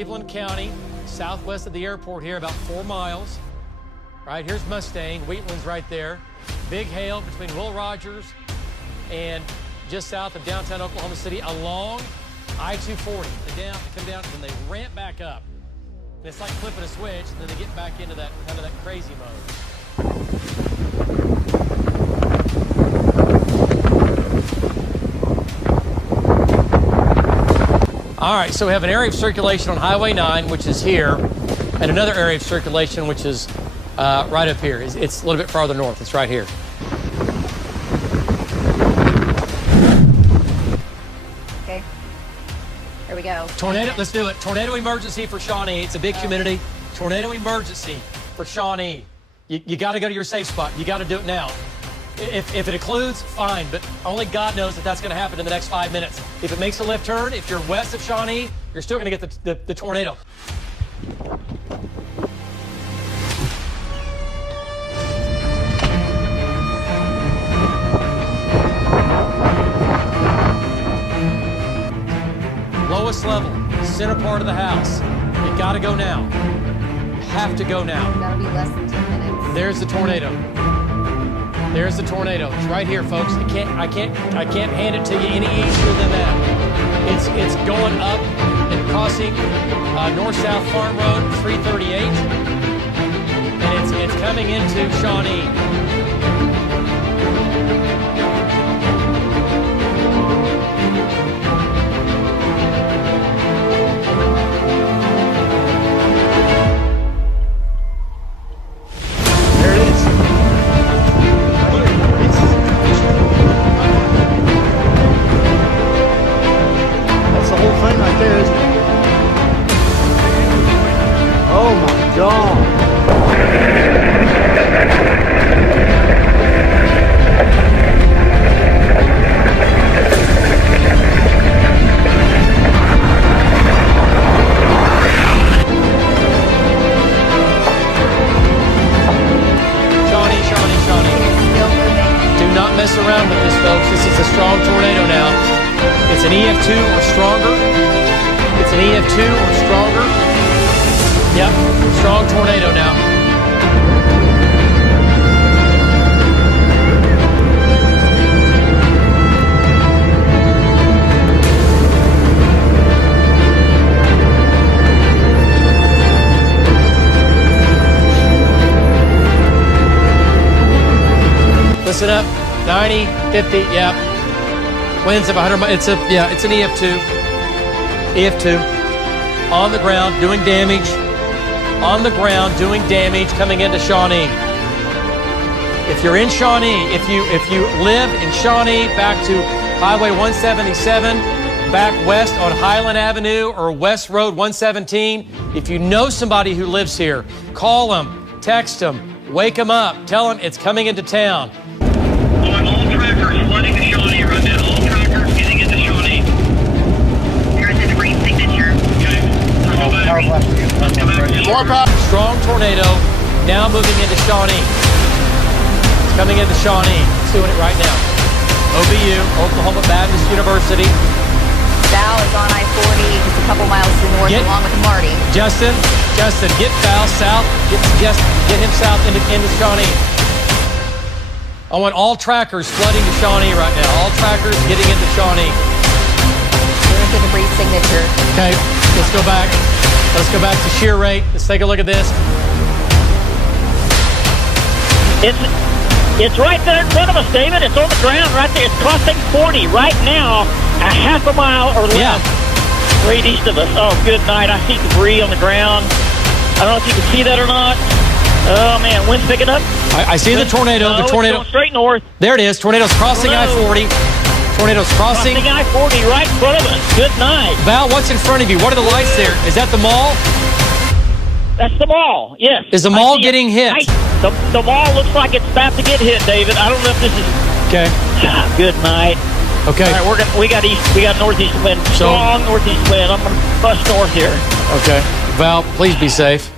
Cleveland County, southwest of the airport here, about 4 miles. Right, here's Mustang, Wheatland's right there. Big hail between Will Rogers and just south of downtown Oklahoma City along I-240. They come down, and they ramp back up. And it's like flipping a switch, and then they get back into that kind of that crazy mode. All right, so we have an area of circulation on Highway 9, which is here, and another area of circulation, which is right up here. It's a little bit farther north. It's right here. Okay. Here we go. Tornado, let's do it. Tornado emergency for Shawnee. It's a big community. Tornado emergency for Shawnee. You got to go to your safe spot. You got to do it now. If it occludes, fine, but only God knows that that's going to happen in the next 5 minutes. If it makes a left turn, if you're west of Shawnee, you're still going to get the tornado. Lowest level, center part of the house. You got to go now. You have to go now. That'll be less than 10 minutes. There's the tornado. There's the tornado. It's right here, folks. I can't hand it to you any easier than that. It's going up and crossing north-south Farm Road 338, and it's coming into Shawnee. Oh my God. Shawnee. Do not mess around with this, folks. This is a strong tornado now. It's an EF2 or stronger. It's an EF2 or stronger. Yep, strong tornado now. Listen up, 90, 50, yeah. Winds of 100 miles, it's an EF2. EF2, on the ground, doing damage. On the ground, doing damage, coming into Shawnee. If you're in Shawnee, if you live in Shawnee, back to Highway 177, back west on Highland Avenue or West Road 117, if you know somebody who lives here, call them, text them, wake them up, tell them it's coming into town. On all trackers flooding to Shawnee right now. All trackers getting into Shawnee. Here's the debris signature. Strong tornado now moving into Shawnee. It's coming into Shawnee. It's doing it right now. OBU, Oklahoma Baptist University. Val is on I-40, just a couple miles to the north, along with Marty. Justin, get Val south. Get him south into Shawnee. I want all trackers flooding to Shawnee right now. All trackers getting into Shawnee. Here's the debris signature. Okay, let's go back. Let's go back to shear rate. Let's take a look at this. It's right there in front of us, David. It's on the ground right there. It's crossing 40 right now, a half a mile or less. Yeah. Right east of us. Oh, good night. I see debris on the ground. I don't know if you can see that or not. Oh, man. Wind's picking up. I see the tornado. No, the tornado. It's going straight north. There it is. Tornado's crossing I-40. Tornado's crossing I-40 right in front of us. Good night. Val, what's in front of you? What are the lights there? Is that the mall? That's the mall, yes. Is the mall getting hit? The mall looks like it's about to get hit, David. I don't know if this is... Okay. Good night. Okay. All right, we got northeast wind. Strong northeast wind. I'm going to bust north here. Okay. Val, please be safe.